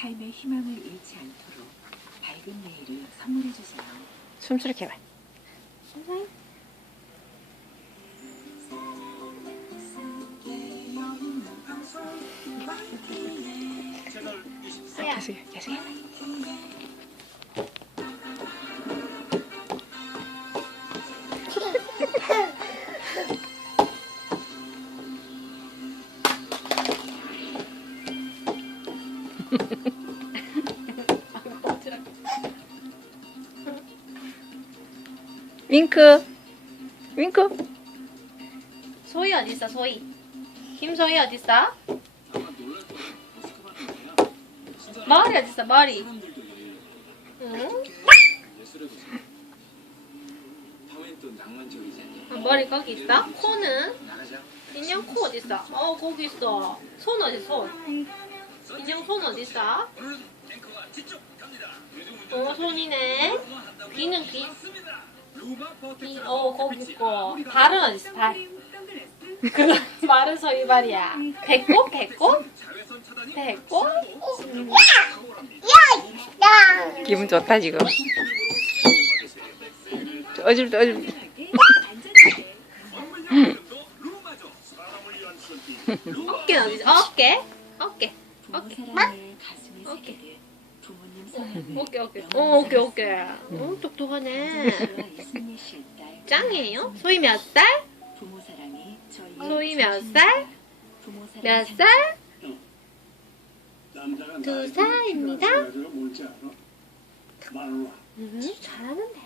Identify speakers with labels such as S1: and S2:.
S1: 삶의 희망을 잃지 않도록 밝은 내일을 선물해 주세요.
S2: 숨스럽게 해봐. 계속 해, 계속 해. 윙크. 윙크.
S3: 소희 어디 있어? 소희. 김소희 어디 있어? 머리 어디 있어? 머리. 응? 어, 머리 거기 있어? 코는? 인형 코 어디 있어? 어 거기 있어. 손 어디 손? 인형 손
S4: 요즘
S3: 어 손이네. 귀는 귀. 귀. 어 거기 있고. 발은 어디 있어? 발. 그거 발은 소희 발이야. 배꼽 배꼽?
S4: 자외선 차단이
S3: 배꼽?
S2: 기분 좋다 지금. 어질도 어질.
S4: 루마죠 사람을 위한 선택
S3: 어깨 어디 있어? 어깨? 어깨.
S1: 가슴에
S3: 어깨.
S1: 새기듯 부모님 사랑을
S3: 어깨 어깨. 어. 어 똑똑하네. 짱이에요? 소희 몇 살? 소희 몇. 살? 몇
S1: 참-
S3: 살?
S4: 남자가
S3: 두 살입니다. 음, 잘하는데.